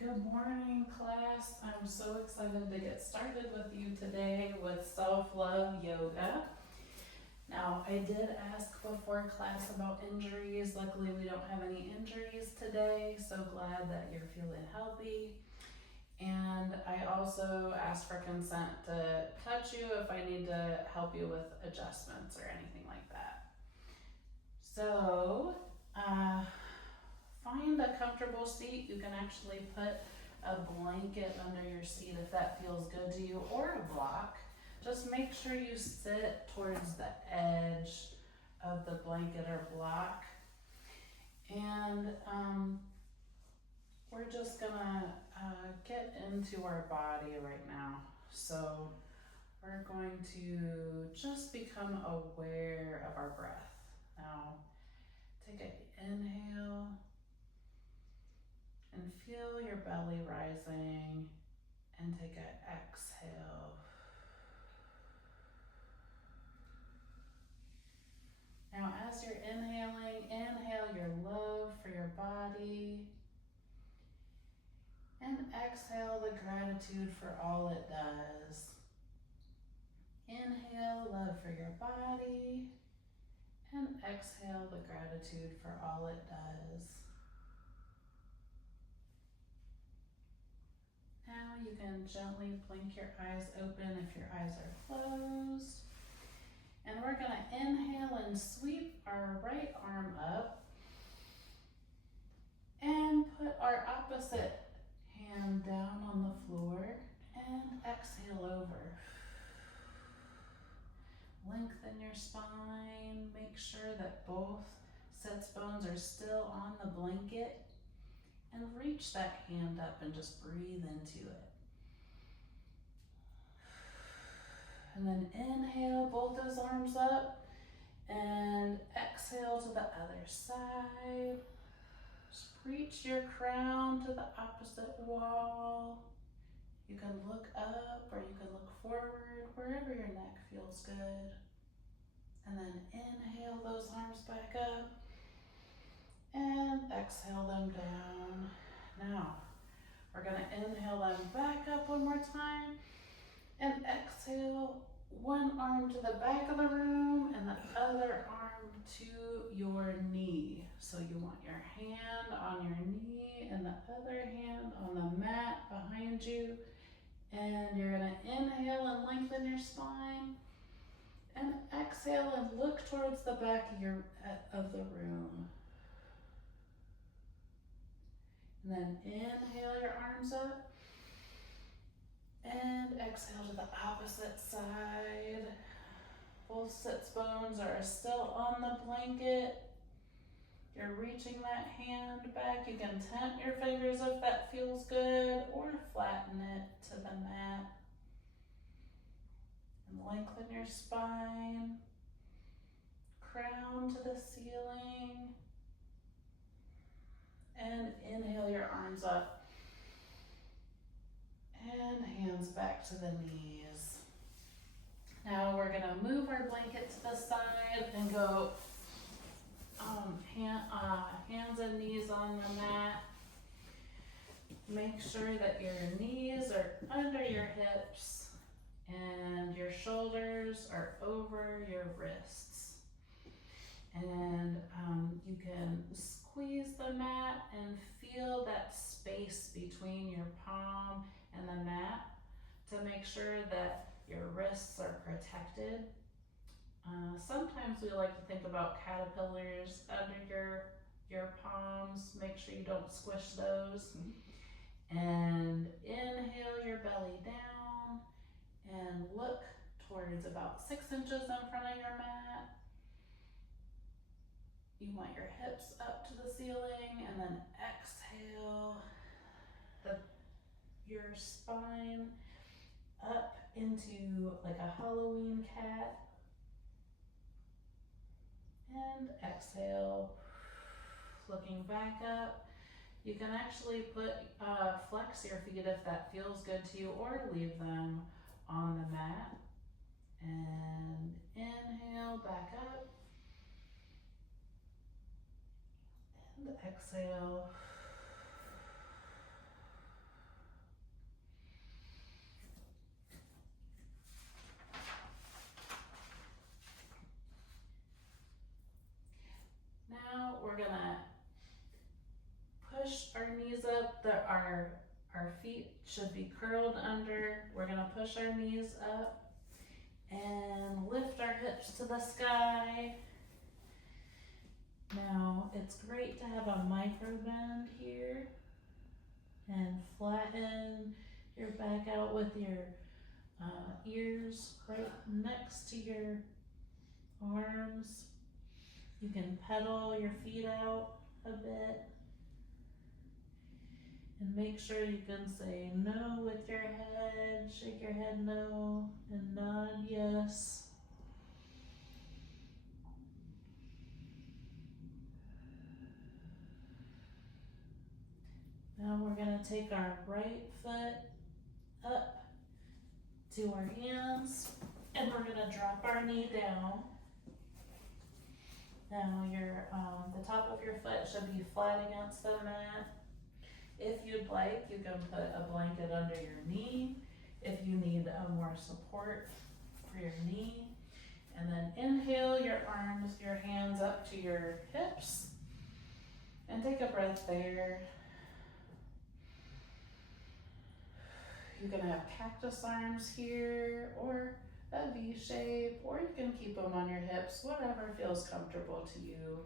Good morning, class. I'm so excited to get started with you today with self-love yoga. Now, I did ask before class about injuries. Luckily, we don't have any injuries today, so glad that you're feeling healthy. And I also asked for consent to touch you if I need to help you with adjustments or anything like that. So, find a comfortable seat. You can actually put a blanket under your seat if that feels good to you, or a block. Just make sure you sit towards the edge of the blanket or block. And we're just gonna get into our body right now. So we're going to just become aware of our breath. Now, take an inhale and feel your belly rising, and take an exhale. Now, as you're inhaling, inhale your love for your body, and exhale the gratitude for all it does. Inhale love for your body, and exhale the gratitude for all it does. Now you can gently blink your eyes open if your eyes are closed. And we're going to inhale and sweep our right arm up and put our opposite hand down on the floor and exhale over. Lengthen your spine. Make sure that both sits bones are still on the blanket. And reach that hand up and just breathe into it. And then inhale both those arms up and exhale to the other side. Just reach your crown to the opposite wall. You can look up or you can look forward, wherever your neck feels good. And then inhale those arms back up and exhale them down. Now, we're going to inhale them back up one more time and exhale one arm to the back of the room and the other arm to your knee. So you want your hand on your knee and the other hand on the mat behind you. And you're going to inhale and lengthen your spine, and exhale and look towards the back of the room. And then inhale your arms up and exhale to the opposite side. Both sits bones are still on the blanket. You're reaching that hand back. You can tent your fingers if that feels good, or flatten it to the mat. And lengthen your spine. Crown to the ceiling. And inhale your arms up. And hands back to the knees. Now we're going to move our blanket to the side and go hands and knees on the mat. Make sure that your knees are under your hips and your shoulders are over your wrists. And you can squeeze the mat and feel that space between your palm and the mat to make sure that your wrists are protected. Sometimes we like to think about caterpillars under your palms. Make sure you don't squish those. And inhale your belly down and look towards about 6 inches in front of your mat. You want your hips up to the ceiling, and then exhale your spine up into like a Halloween cat. And exhale, looking back up. You can actually flex your feet if that feels good to you, or leave them on the mat. And inhale, back up. And exhale. up. Our feet should be curled under. We're gonna push our knees up and lift our hips to the sky. Now, it's great to have a micro bend here and flatten your back out with your ears right next to your arms. You can pedal your feet out a bit and make sure you can say no with your head, shake your head no, and nod yes. Now we're going to take our right foot up to our hands and we're going to drop our knee down. Now the top of your foot should be flat against the mat. If you'd like, you can put a blanket under your knee if you need more support for your knee. And then inhale your hands up to your hips and take a breath there. You can have cactus arms here or a V shape, or you can keep them on your hips, whatever feels comfortable to you.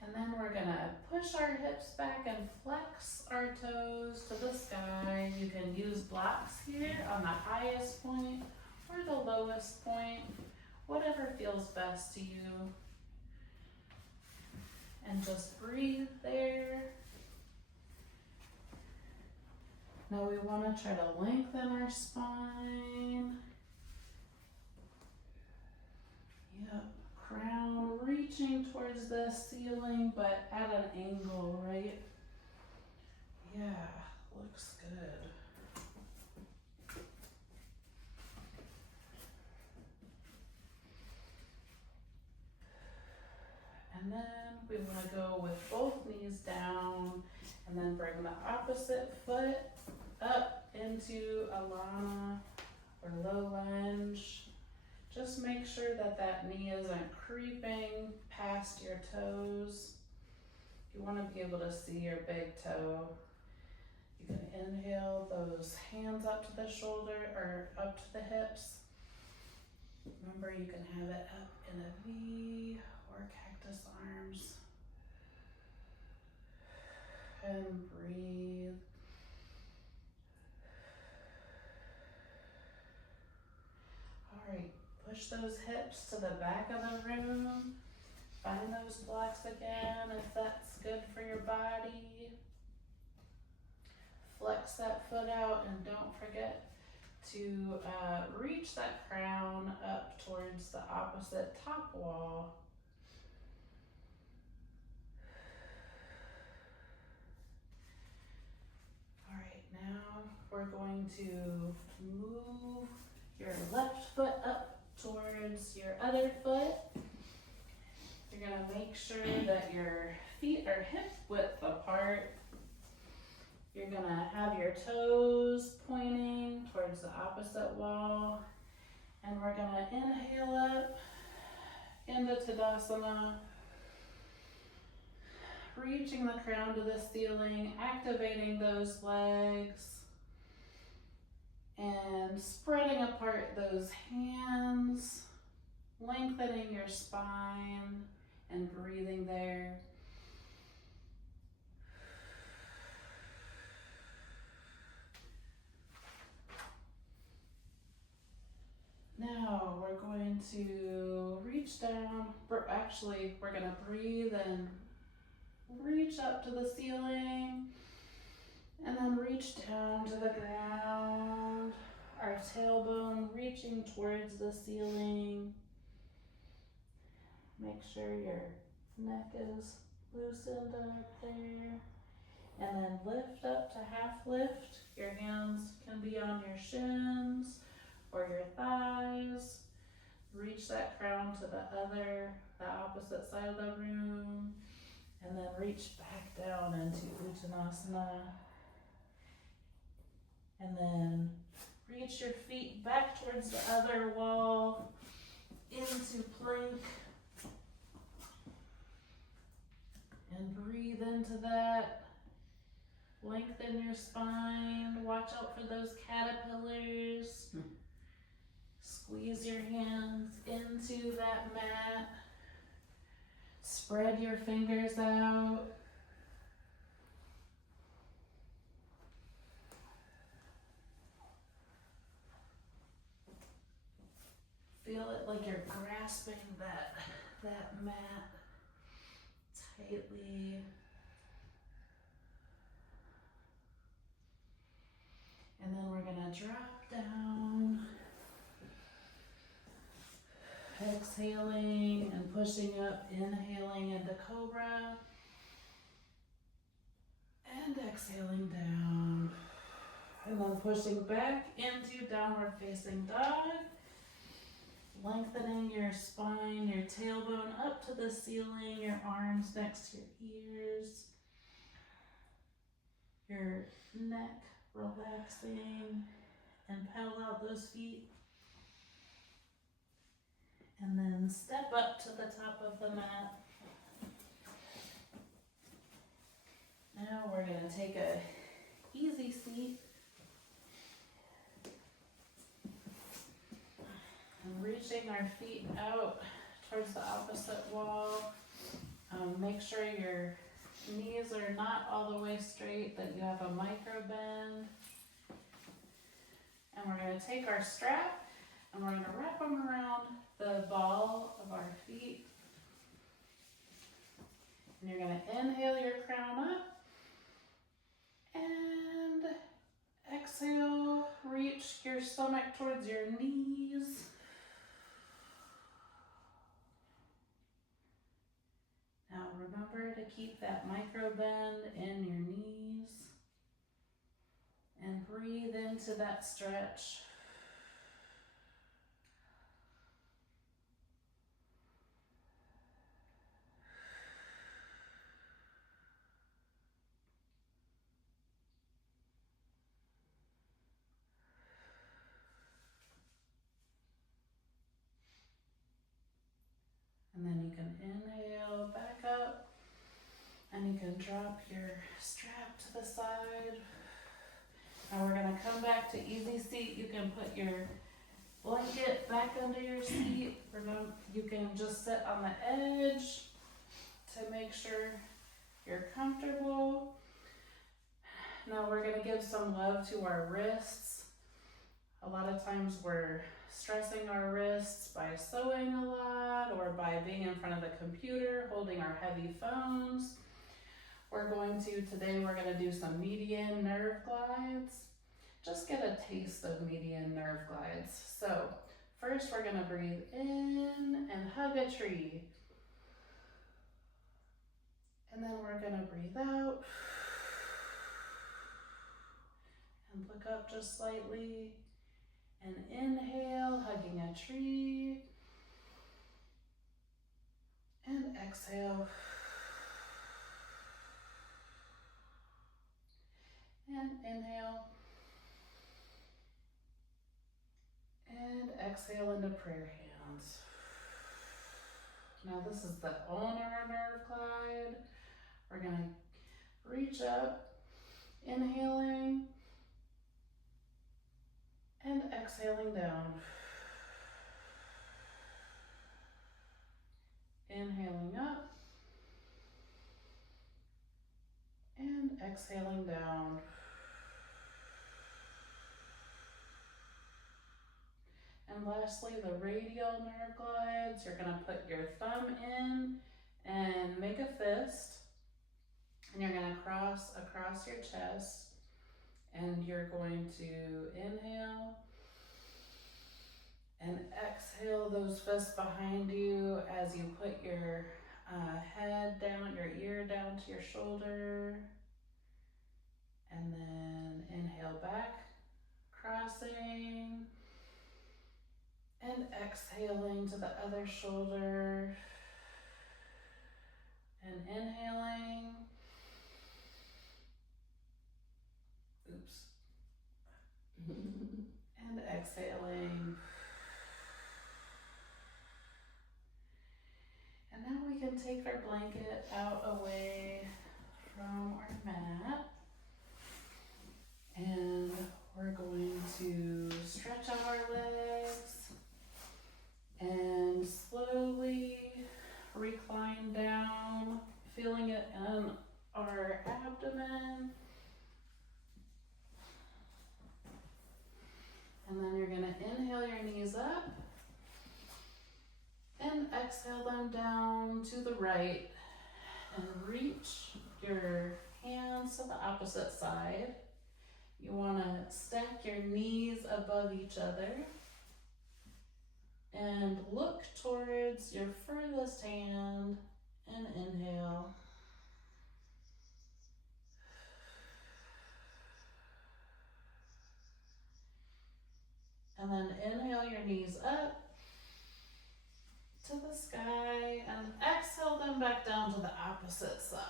And then we're gonna push our hips back and flex our toes to the sky. You can use blocks here on the highest point or the lowest point, whatever feels best to you. And just breathe there. Now we want to try to lengthen our spine. Yep, crown reaching towards the ceiling, but at an angle, right? Yeah, looks good. And then we want to go with both knees down and then bring the opposite foot up into a lana or low lunge. Just make sure that that knee isn't creeping past your toes. You want to be able to see your big toe. You can inhale those hands up to the shoulder or up to the hips. Remember, you can have it up in a V or cactus arms. And breathe. All right, push those hips to the back of the room. Find those blocks again if that's good for your body. Flex that foot out and don't forget to reach that crown up towards the opposite top wall. All right, now we're going to move your left foot up towards your other foot. You're gonna make sure that your feet are hip width apart. You're gonna have your toes pointing towards the opposite wall. And we're gonna inhale up into Tadasana, reaching the crown to the ceiling, activating those legs, and spreading apart those hands, lengthening your spine, and breathing there. Now we're going to reach down. We're gonna breathe and reach up to the ceiling and then reach down to the ground. Our tailbone reaching towards the ceiling. Make sure your neck is loosened up there. And then lift up to half lift. Your hands can be on your shins or your thighs. Reach that crown to the opposite side of the room. And then reach back down into Uttanasana. And then reach your feet back towards the other wall. your spine. Watch out for those caterpillars. Squeeze your hands into that mat. Spread your fingers out. Feel it like you're grasping that mat tightly. And then we're gonna drop down. Exhaling and pushing up, inhaling into cobra. And exhaling down. And then pushing back into downward facing dog. Lengthening your spine, your tailbone up to the ceiling, your arms next to your ears. Your neck relaxing, and pedal out those feet. And then step up to the top of the mat. Now we're going to take a easy seat. And reaching our feet out towards the opposite wall. Make sure your knees are not all the way straight, that you have a micro bend. And we're going to take our strap and we're going to wrap them around the ball of our feet. And you're going to inhale your crown up. And exhale, reach your stomach towards your knees. Now remember to keep that micro bend in your knees. And breathe into that stretch. And then you can inhale back up, and you can drop your strap to the side. Now we're gonna come back to easy seat. You can put your blanket back under your seat. Remember, you can just sit on the edge to make sure you're comfortable. Now we're gonna give some love to our wrists. A lot of times we're stressing our wrists by sewing a lot or by being in front of the computer, holding our heavy phones. Today we're gonna do some median nerve glides. Just get a taste of median nerve glides. So first we're gonna breathe in and hug a tree. And then we're gonna breathe out and look up just slightly. And inhale, hugging a tree. And exhale. And inhale. And exhale into prayer hands. Now this is the ulnar nerve glide. We're going to reach up, inhaling, and exhaling down. Inhaling up, and exhaling down. And lastly, the radial nerve glides. You're going to put your thumb in and make a fist. And you're going to cross across your chest. And you're going to inhale and exhale those fists behind you as you put your head down, your ear down to your shoulder. And then inhale back, crossing. And exhaling to the other shoulder. And inhaling. Oops. And exhaling. And now we can take our blanket out away from our mat. exhale them down to the right and reach your hands to the opposite side. You want to stack your knees above each other and look towards your furthest hand and inhale. And then inhale your knees up to the sky and exhale them back down to the opposite side.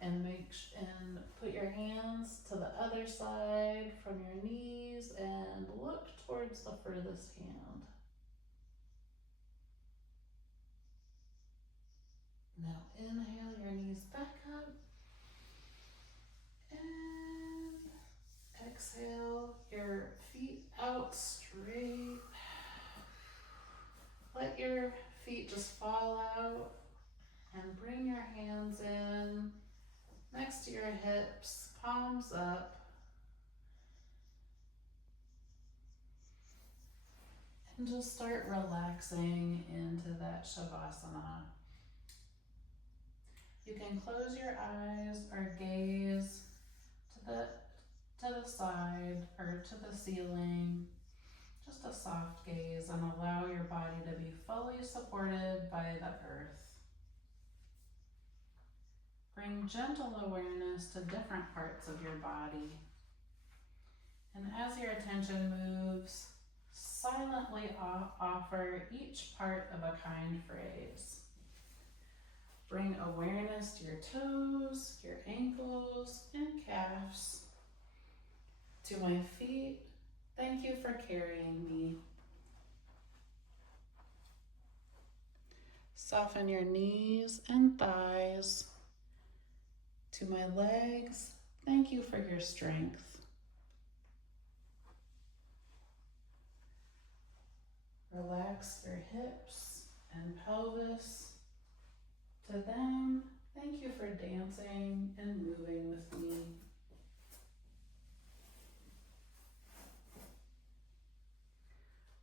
And and put your hands to the other side from your knees and look towards the furthest hand. Now inhale your knees back up and exhale your feet out straight. Let your feet just fall out and bring your hands in next to your hips, palms up. And just start relaxing into that Shavasana. You can close your eyes or gaze to the side or to the ceiling. Just a soft gaze, and allow your body to be fully supported by the earth. Bring gentle awareness to different parts of your body. And as your attention moves, silently offer each part of a kind phrase. Bring awareness to your toes, your ankles, and calves. To my feet, thank you for carrying me. Soften your knees and thighs. To my legs, thank you for your strength. Relax your hips and pelvis. To them, thank you for dancing and moving with me.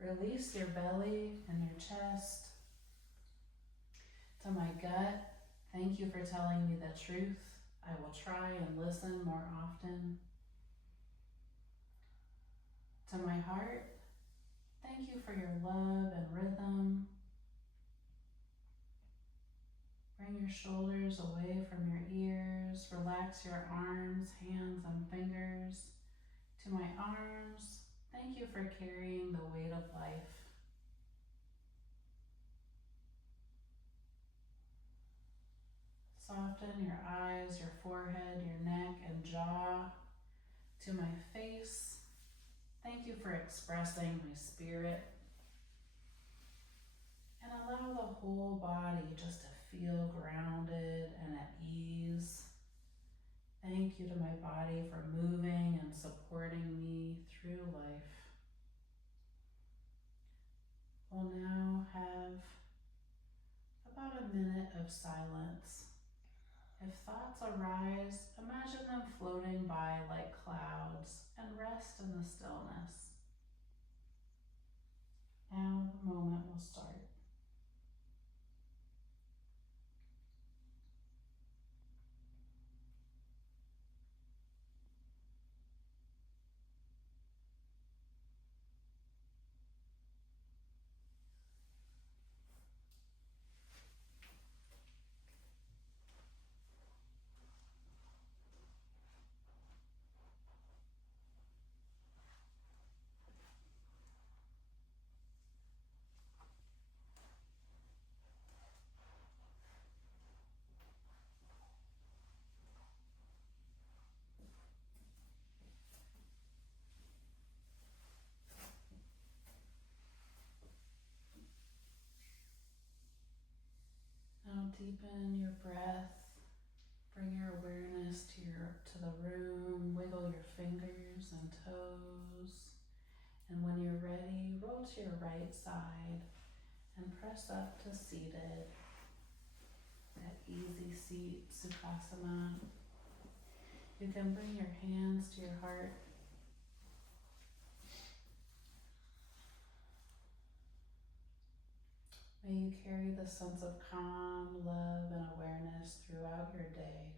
Release your belly and your chest. To my gut, thank you for telling me the truth. I will try and listen more often. To my heart, thank you for your love and rhythm. Bring your shoulders away from your ears. Relax your arms, hands, and fingers. To my arms, thank you for carrying the weight of life. Soften your eyes, your forehead, your neck, and jaw. To my face, thank you for expressing my spirit. And allow the whole body just to feel grounded and at ease. Thank you to my body for moving and supporting me through life. We'll now have about a minute of silence. If thoughts arise, imagine them floating by like clouds and rest in the stillness. Now the moment will start. Now deepen your breath. Bring your awareness to the room. Wiggle your fingers and toes. And when you're ready, roll to your right side and press up to seated. That easy seat, Sukhasana. You can bring your hands to your heart. May you carry the sense of calm, love, and awareness throughout your day.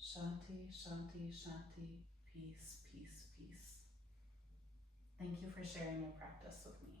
Shanti, Shanti, Shanti, peace, peace, peace. Thank you for sharing your practice with me.